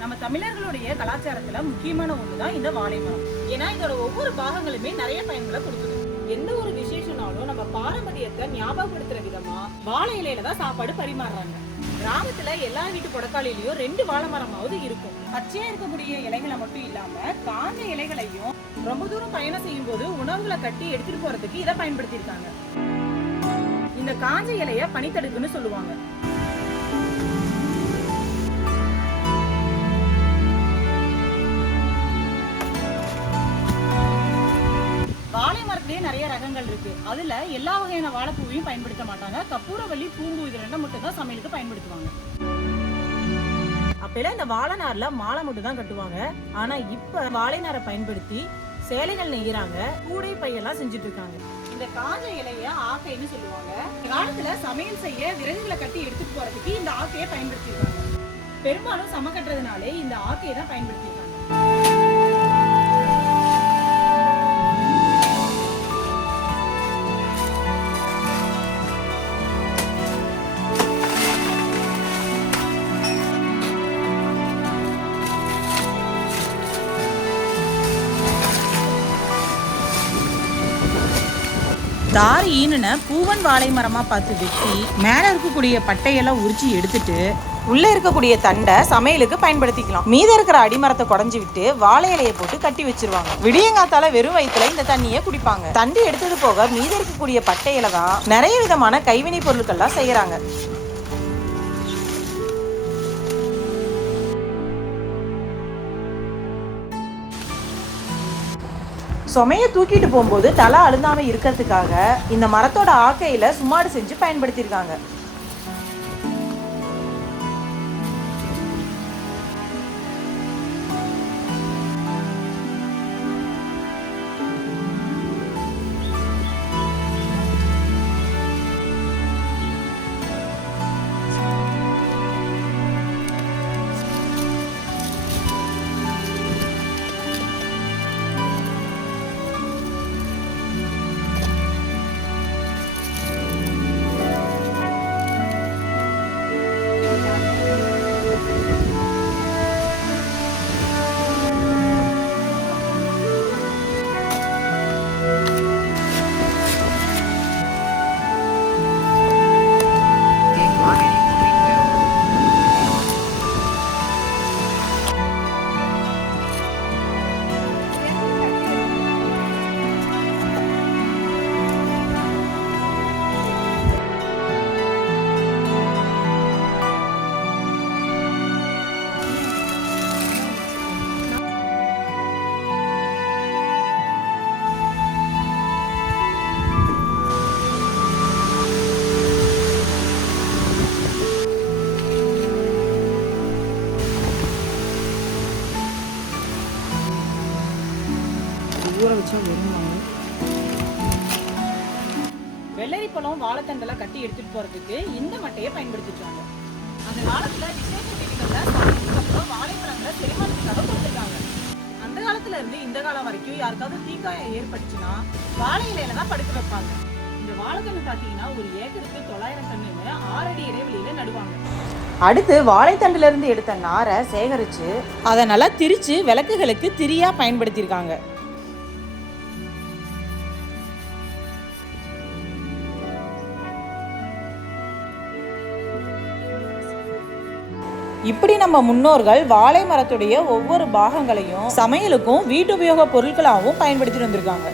நம்ம தமிழர்களுடைய கலாச்சாரத்துல முக்கியமான ஒண்ணுதான் இந்த வாழை மரம். ஏன்னா இதோட ஒவ்வொரு பாகங்களுமே நிறைய பயன்களை கொடுக்குது. எந்த ஒரு விசேஷனாலும் நம்ம பாரம்பரியத்தை ஞாபகப்படுத்துற விதமா வாழை இலையில தான் சாப்பாடு பரிமாறுறாங்க. கிராமத்துல எல்லா வீட்டு புடக்காலையிலயும் 2 வாழை மரமாவது இருக்கும். பச்சையா இருக்கக்கூடிய இலைகளை மட்டும் இல்லாம காஞ்ச இலைகளையும் ரொம்ப தூரம் பயணம் செய்யும் போது உணவுகளை கட்டி எடுத்துட்டு போறதுக்கு இதை பயன்படுத்தியிருக்காங்க. இந்த காஞ்ச இலைய பனித்தடுக்குன்னு சொல்லுவாங்க. வாழை மரத்திலேயே நிறைய ரகங்கள் இருக்கு. அதுல எல்லா வகையான வாழைப்பூவையும் பயன்படுத்த மாட்டாங்க. கற்பூரவள்ளி, பூம்பூ இது ரெண்டும் மட்டும் தான் சமையலுக்கு பயன்படுத்துவாங்க. அப்பெல்லாம் இந்த வாழை நார்ல மாலை மட்டும் தான் கட்டுவாங்க. ஆனா இப்ப வாழை நாரை பயன்படுத்தி சேலைகள் நெய்யறாங்க, கூடை பையெல்லாம் செஞ்சுட்டு இருக்காங்க. இந்த காஞ்ச இலைய ஆக்கைன்னு சொல்லுவாங்க. காலத்துல சமையல் செய்ய விறகுகளை கட்டி எடுத்துட்டு போறதுக்கு இந்த ஆக்கையை பயன்படுத்திருக்காங்க. பெரும்பாலும் சம கட்டுறதுனாலே இந்த ஆக்கையை தான் பயன்படுத்திருக்காங்க. தார் ஈனுன பூவன் வாழை மரமா பார்த்து வெட்டி மேல இருக்கக்கூடிய பட்டையெல்லாம் உரிச்சு எடுத்துட்டு உள்ள இருக்கக்கூடிய தண்டை சமையலுக்கு பயன்படுத்திக்கலாம். மீத இருக்கிற அடிமரத்தை குடஞ்சி விட்டு வாழை இலையை போட்டு கட்டி வச்சிருவாங்க. விடியங்காத்தால வெறும் வயிற்றுல இந்த தண்ணியை குடிப்பாங்க. தண்டு எடுத்தது போக மீத இருக்கக்கூடிய பட்டையில தான் நிறைய விதமான கைவினை பொருட்கள்லாம் செய்யறாங்க. சுமையை தூக்கிட்டு போகும்போது தலை அழுந்தாம இருக்கிறதுக்காக இந்த மரத்தோட ஆக்கையில சுமாடு செஞ்சு பயன்படுத்தியிருக்காங்க. ஊற வச்சா வருவாங்க. வெள்ளரி பழம் வாழைத்தண்டெல்லாம் கட்டி எடுத்துட்டு போறதுக்கு இந்த மட்டையை பயன்படுத்திட்டாங்க. அந்த காலத்துல விசேஷ வீடுகள்ல வாழைப்பழங்களை செரிமானத்துக்காக கொடுத்துருக்காங்க. அந்த காலத்துல இருந்து இந்த காலம் வரைக்கும் யாருக்காவது தீக்காயம் ஏற்பட்டுச்சுன்னா வாழை இலையில தான் படுக்க வைப்பாங்க. இந்த வாழைக்கண்ணு பாத்தீங்கன்னா ஒரு ஏக்கருக்கு 900 கண்ணுன்னு 6 அடி இடைவெளியில நடுவாங்க. அடுத்து வாழைத்தண்டுல இருந்து எடுத்த நாரை சேகரிச்சு அதை நல்லா திரிச்சு விளக்குகளுக்கு திரியா பயன்படுத்தியிருக்காங்க. இப்படி நம்ம முன்னோர்கள் வாழை மரத்துடைய ஒவ்வொரு பாகங்களையும் சமையலுக்கும் வீட்டு உபயோக பொருட்களாகவும் பயன்படுத்தி வந்திருக்காங்க.